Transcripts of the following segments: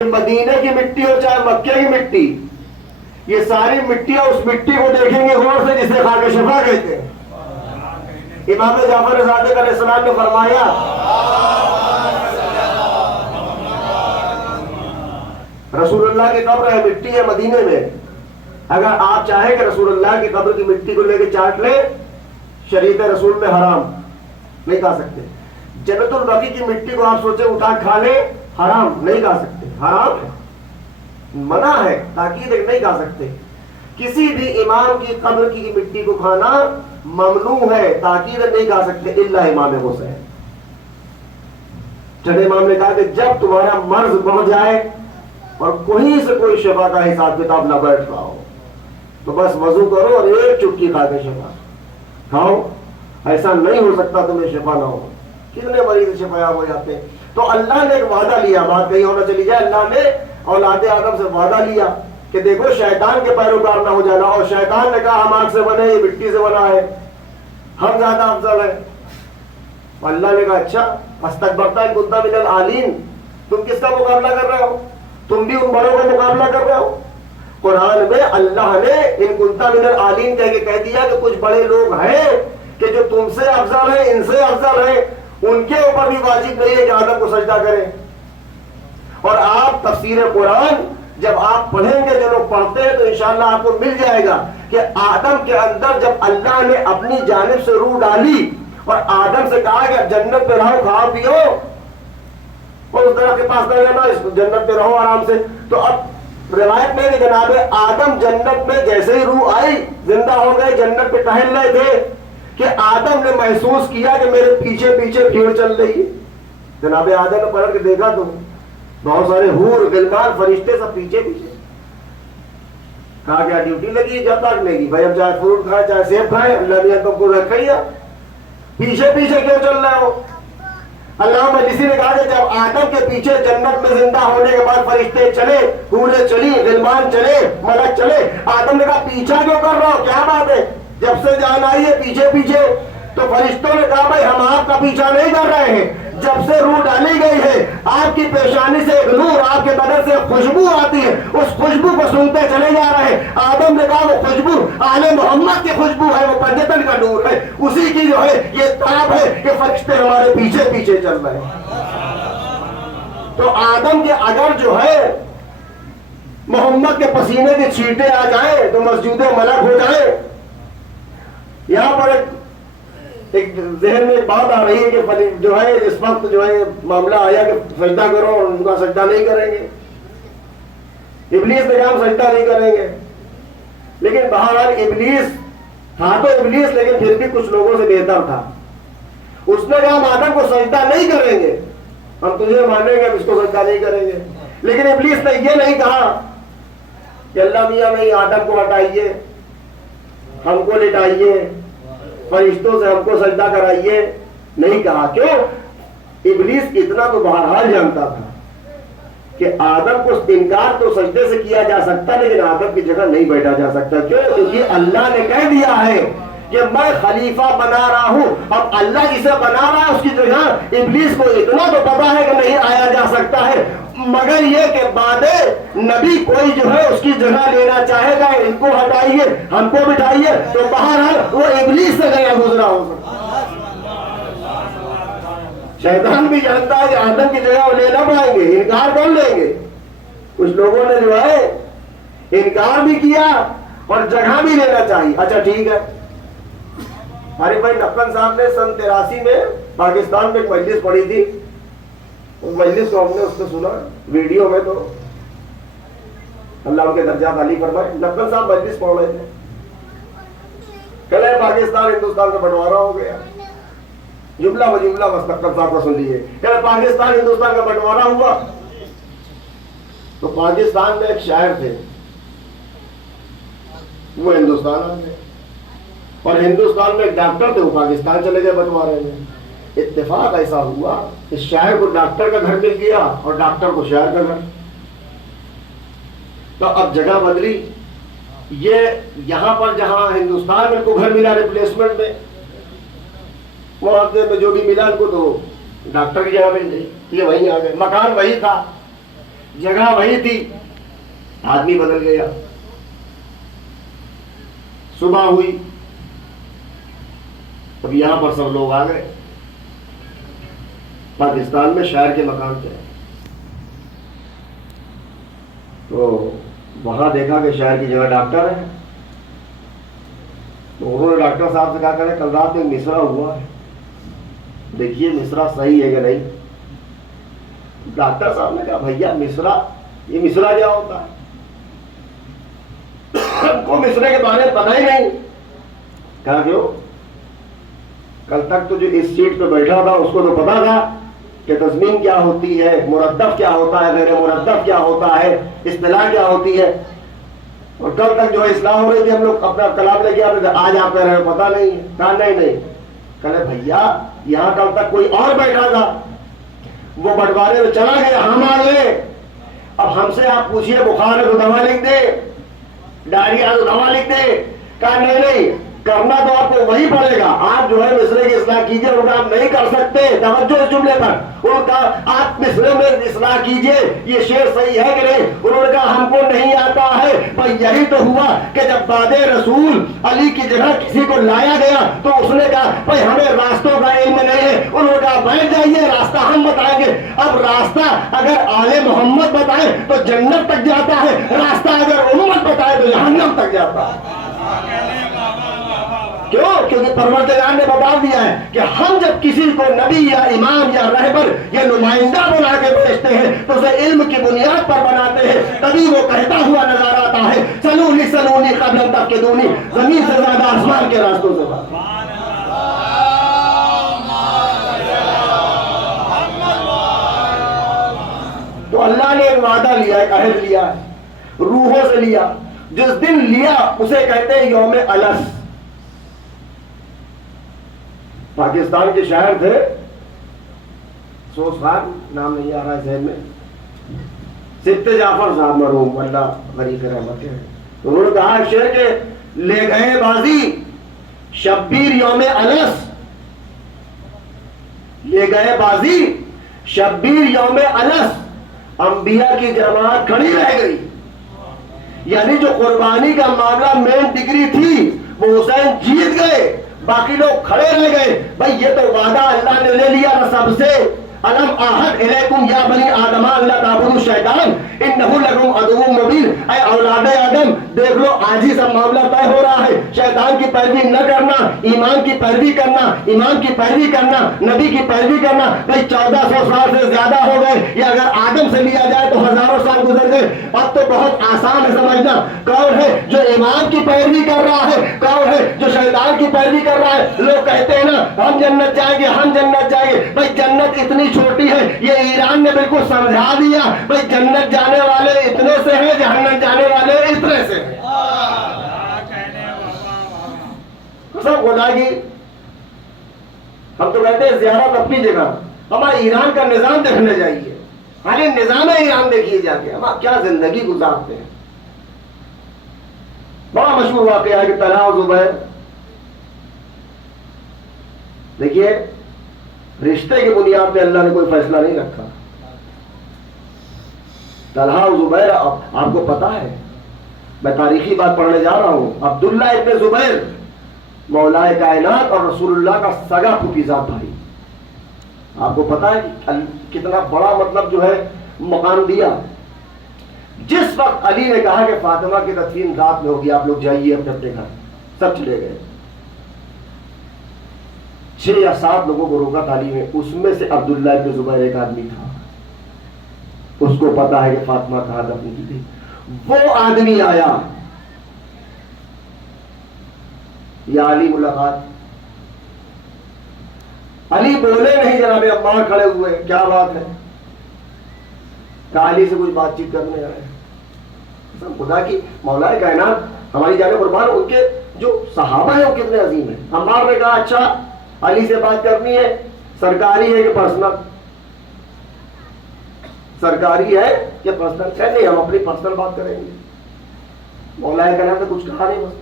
मदीने की मिट्टी हो चाहे मक्के की मिट्टी, ये सारी मिट्टियां उस मिट्टी को देखेंगे गौर से जिसे खाके शफा कहते हैं। इमाम जाफर सादिक अलैहिस्सलाम ने फरमाया, रसूलुल्लाह की कब्र है, मिट्टी है मदीने में, अगर आप चाहें कि रसूलुल्लाह की कब्र की मिट्टी को लेकर चाट ले, शरीयत रसूल में हराम, नहीं खा सकते। जन्नतुल बकी की मिट्टी को आप सोचे उठा खा ले, हराम, नहीं खा सकते, हराम है, मना है, ताकीद नहीं खा सकते। किसी भी इमाम की कब्र की मिट्टी को खाना ममनू है, ताकीद नहीं खा सकते, इल्ला इमाम हुसैन। छठे इमाम ने कहा कि जब तुम्हारा मर्ज बढ़ जाए और कोई से कोई शफा का हिसाब किताब न बैठ रहा हो तो बस वजू करो और एक चुटकी खा के शफा खाओ। ऐसा नहीं हो सकता तुम्हें शफा ना हो। कितने मरीज शफायाब हो जाते हैं। तो अल्लाह ने एक वादा लिया, बात कहीं होना चली जाए, अल्लाह ने औलाद आदम से वादा लिया कि देखो शैतान के पैरोकार ना हो जाना। और शैतान ने कहा हम आग से बने, ये मिट्टी से बना है, हम ज्यादा अफजल है। अल्लाह ने कहा अच्छा, अस्तकबरता इन कुंता मिनल आलीन, तुम किसका मुकाबला कर रहे हो? तुम भी उन बड़ों का मुकाबला कर रहे हो। कुरान में अल्लाह ने इन कुंता मिनल आलीन कह के कह दिया कि कुछ बड़े लोग हैं कि जो तुमसे अफजल है, इनसे अफजल है, उनके ऊपर भी वाजिब नहीं है कि आदम को सजदा करें। और आप तफसीर कुरान जब आप पढ़ेंगे, जो लोग पढ़ते हैं, तो इंशाअल्लाह आपको मिल जाएगा कि आदम के अंदर जब अल्लाह ने अपनी जानिब से रूह डाली और आदम से कहा कि अब जन्नत पे रहो, खाओ पियो और उस तरह के पास नहीं जाना, इस जन्नत पे रहो आराम से। तो अब रिवायत में कि जनाब आदम जन्नत में जैसे ही रूह आई, जिंदा हो गए, जन्नत पे टहल रहे थे कि आदम ने महसूस किया कि मेरे पीछे पीछे भीड़ चल रही है। जनाब आदम ने पलट के देखा तो बहुत सारे हूर गिलमान फरिश्ते सब पीछे पीछे। कहा क्या ड्यूटी लगी, जब तक लगी भाई, अब चाहे फ्रूट खाए चाहे सेब खाए, अल्लाह ने तुमको रखा ही है, पीछे पीछे क्यों चल रहे हो? अल्लाह मजलिसी ने कहा कि जब आदम के पीछे जन्नत में जिंदा होने के बाद फरिश्ते चले, हूरें चली, गिलमान चले, मलक चले, आदम ने कहा पीछा क्यों कर रहे हो, क्या बात है, जब से जान आई है पीछे पीछे। तो फरिश्तों ने कहा भाई हम आपका पीछा नहीं कर रहे हैं, जब से रूह डाली गई है आपकी पेशानी से एक नूर, आपके बदन से खुशबू आती है, उस खुशबू को सुनते चले जा रहे हैं। आदम ने कहा वो खुशबू आले मोहम्मद की खुशबू है, वो पंजतन का नूर है, उसी की जो है ये ताब है कि फरिश्ते हमारे पीछे पीछे चल रहे हैं। तो आदम के अगर जो है मोहम्मद के पसीने के छींटे आ जाए तो मस्जिद मलक हो जाए। यहां पर एक जहन में बात आ रही है कि जो है इस वक्त जो है मामला आया कि सजदा करो, और उनका सजदा नहीं करेंगे, इब्लीस ने कहा हम सजदा नहीं करेंगे। लेकिन बहरहाल इब्लीस था तो इब्लीस, लेकिन फिर भी कुछ लोगों से बेहतर था। उसने कहा हम आदम को सजदा नहीं करेंगे, हम तुझे मानेंगे, हम इसको सजदा नहीं करेंगे। लेकिन इब्लीस ने यह नहीं कहा कि अल्लाह मियां नहीं, आदम को हटाइए, हमको लिटाइए, फरिश्तों से हमको सजदा कराइए, नहीं कहा। क्यों? इब्लीस इतना तो बहरहाल जानता था कि आदम को इनकार तो सजदे से किया जा सकता, लेकिन आदम की जगह नहीं बैठा जा सकता। क्यों? क्योंकि अल्लाह ने कह दिया है कि मैं खलीफा बना रहा हूं। अब अल्लाह जिसे बना रहा है उसकी जगह इब्लीस को इतना तो पता है कि नहीं आया जा सकता है, मगर ये कि बाद नबी कोई जो है उसकी जगह लेना चाहेगा, इनको हटाइए हमको बिठाइए, तो बहरहाल वो इब्लीस से गया गुजरा हो सकता। शैतान भी जानता है कि आदम की जगह वो ले ना पाएंगे, इनकार कर लेंगे। कुछ लोगों ने जो है इनकार भी किया और जगह भी लेना चाहिए। अच्छा ठीक है, हमारे भाई नक्कन साहब ने सन 83 में पाकिस्तान में एक मजलिस पढ़ी थी, उस मजलिस को हमने उसको सुना वीडियो में, तो अल्लाह उनके दर्जा ताली फरमाए। नक्कन साहब मजलिस पढ़ रहे थे, कल पाकिस्तान हिंदुस्तान का बंटवारा हो गया, जुमला व जुमला बस नक्कन साहब को सुन लिए। कल पाकिस्तान हिंदुस्तान का बंटवारा हुआ तो पाकिस्तान में एक शायर थे, वो हिंदुस्तान आ गए, और हिंदुस्तान में एक डॉक्टर थे, वो पाकिस्तान चले गए बंटवारे में। इत्तेफाक ऐसा हुआ इस शायर को डॉक्टर का घर मिल गया और डॉक्टर को शायर का घर। तो अब जगह बदली, ये यहां पर जहां हिंदुस्तान में को घर मिला रिप्लेसमेंट में, मुआवजे में जो भी मिला उनको, तो डॉक्टर की जगह मिल गई, ये वहीं आ गए, मकान वही था। जगह वही थी, आदमी बदल गया। सुबह हुई, अब यहां पर सब लोग आ गए। पाकिस्तान में शहर के मकान थे, तो वहां देखा कि शहर की जगह डॉक्टर है, तो उन्होंने डॉक्टर साहब से कहा करें कल रात में मिसरा हुआ है, देखिए मिसरा सही है कि नहीं। डॉक्टर साहब ने कहा भैया मिसरा, ये मिसरा क्या होता है, हमको मिसरे के बारे में पता ही नहीं। कहा क्यों, कल तक तो जो इस सीट पे बैठा था उसको तो पता था कि तस्मीन क्या होती है, मुरद्दफ क्या होता है, गैर मुरद्दफ क्या होता है, इस्तिलाह क्या होती है। और कल तक जो है इस्लाह हो रही थी, हम लोग अपना कलाम लेके आते थे, आज आप कह रहे हैं पता नहीं है। कहा नहीं। कहे भैया यहां कल तक कोई और बैठा था, वो बंटवारे में चला गया, हम आ गए। अब हमसे आप पूछिए बुखार है तो दवा लिख दे, डायरिया तो दवा लिख दे। कहा नहीं, करना तो आपको वही पड़ेगा। आप जो है मिसरे की इस्लाह कीजिए, उनका आप नहीं कर सकते, तवज्जो इस जुमले पर। उनका आप मिसरे में इस्लाह कीजिए, ये शेर सही है कि नहीं। उन्होंने कहा हमको नहीं आता है। भाई यही तो हुआ कि जब बादे रसूल अली की जगह किसी को लाया गया तो उसने कहा भाई हमें रास्तों का इल्म नहीं है। उन्होंने कहा बैठ जाइए, रास्ता हम बताएंगे। अब रास्ता अगर आले मोहम्मद बताए तो जन्नत तक जाता है, रास्ता अगर उम्मत बताए तो जहन्नम तक जाता है। क्यों? क्योंकि परवरदिगार ने बता दिया है कि हम जब किसी को नबी या इमाम या रहबर या नुमाइंदा बना के भेजते हैं तो उसे इल्म की बुनियाद पर बनाते हैं। तभी वो कहता हुआ नजर आता है सलूनी क़ब्ल तक के दूनी, जमीन से ज्यादा आसमान के रास्तों से। तो अल्लाह ने एक वादा लिया, एक अहद लिया, रूहों से लिया। जिस दिन लिया उसे कहते हैं यौम अलस। पाकिस्तान के शायर थे, सोच खान नाम नहीं आ रहा है जहन में, सिद्दे जाफर साहब मरहूम, अल्लाह गरीब रहमत है। तो उन्होंने कहा शेर के ले गए बाजी शब्बीर यौम अलस, ले गए बाजी शब्बीर यौम अलस, अंबिया की जमात खड़ी रह गई। यानी जो कुर्बानी का मामला मेन डिग्री थी वो हुसैन जीत गए, बाकी लोग खड़े रह गए। भाई ये तो वादा अल्लाह ने ले लिया ना सबसे। अलम आहद इलैकुम या बनी आदम अल्ला ताबुदु शैतान इन्नहु लकुम अदुव्वुम मुबीन। ऐ औलादे आदम देख लो आज ही सब मामला तय हो रहा है। शैतान की पैरवी न करना, ईमान की पैरवी करना, इमाम की पैरवी करना, नबी की पैरवी करना। भाई 1400 साल से ज्यादा हो गए, या अगर आदम से लिया जाए तो हजारों साल गुजर गए। अब तो बहुत आसान है समझना कौन है जो इमाम की पैरवी कर रहा है, कौन है जो शैतान की पैरवी कर रहा है। लोग कहते हैं ना हम जन्नत जाएंगे, हम जन्नत जाएंगे। भाई जन्नत इतनी छोटी है, ये ईरान ने बिल्कुल समझा दिया। भाई जन्नत जाने वाले इतने से हैं, जहन्नम जाने वाले इतने से हैं। सब खुदा की हम तो कहते हैं ज़ियारत अपनी जगह, हमारे ईरान का निजाम देखने जाइए, खाली निजाम ईरान देखिए जाके, हम क्या जिंदगी गुजारते हैं। बड़ा मशहूर वाकया है कि तलहा जुबैर, देखिए रिश्ते की बुनियाद पे अल्लाह ने कोई फैसला नहीं रखा। तलहा जुबैर, आपको पता है, मैं तारीखी बात पढ़ने जा रहा हूं। अब्दुल्ला इब्न जुबैर मौलाए कायनात और रसूलुल्लाह का सगा फुफीजात भाई। आपको पता है कि कितना बड़ा मतलब जो है मकाम दिया। जिस वक्त अली ने कहा कि फातिमा की तदफीन रात में होगी, आप लोग जाइए अपने अपने घर, सब चले गए। 6 या 7 लोगों को रोका तालीम में, उसमें से अब्दुल्ला इब्न जुबैर एक आदमी था। उसको पता है कि फातिमा कहां दफन की थी। वो आदमी आया, या अली मुलाकात। अली बोले नहीं, जनाब अम्मार खड़े हुए, क्या बात है? अली से कुछ बातचीत करने आए। खुदा की मौलाए कायनात हमारी जाने कुर्बान, उनके जो सहाबा है वो कितने अजीम है। अम्मार ने कहा अच्छा अली से बात करनी है, सरकारी है कि पर्सनल? सरकारी है कि पर्सनल? नहीं, हम अपनी पर्सनल बात करेंगे। मौलाए कायनात ने कुछ कहा नहीं, बस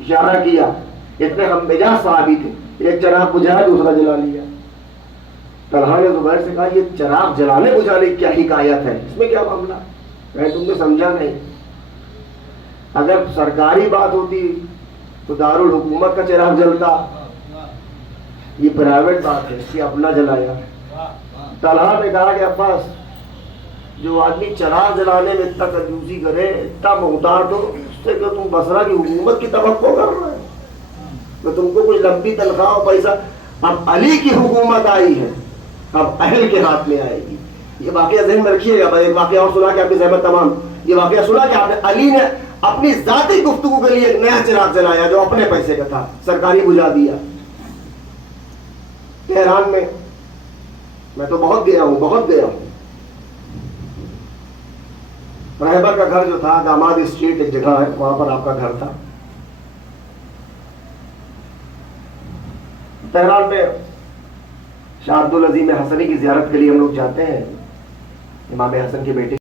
इशारा किया। इतने हम मिजाज सहाबी थे, एक जनाब बुझाया दूसरा जला लिया। तलहा ने जुबैर से कहा, ये चिराग जलाने बुझाने की क्या हिकायत है, इसमें क्या मामला? कहे तुमने समझा नहीं, अगर सरकारी बात होती तो दारुल हुकूमत का चिराग जलता, ये प्राइवेट बात है, इसकी अपना जलाया। तलहा ने कहा कि अब्बास, जो आदमी चिराग जलाने में इतना कंजूसी करे, इतना मोहताज हो, उससे क्यों तुम बसरा की हुकूमत की तवक्को कर रहे हो? तो तुमको कुछ लंबी तनख्वाह और पैसा, अब अली की हुकूमत आई है, अब अहल के हाथ में आएगी। ये वाकया ज़हन में रखिएगा। मैं एक वाकया और सुना कि आपकी ज़हमत तमाम, ये वाकया सुना कि आपने अली ने अपनी जाती गुफ्तगू के लिए एक नया चिराग जलाया जो अपने पैसे का था, सरकारी बुझा दिया। तेहरान में मैं तो बहुत गया हूं, बहुत गया हूं। रहबर का घर जो था, दामाद स्ट्रीट एक जगह है, वहां पर आपका घर था। तेहरान में शाह अब्दुल अजीम हसनी की ज़ियारत के लिए हम लोग जाते हैं, इमाम हसन के बेटे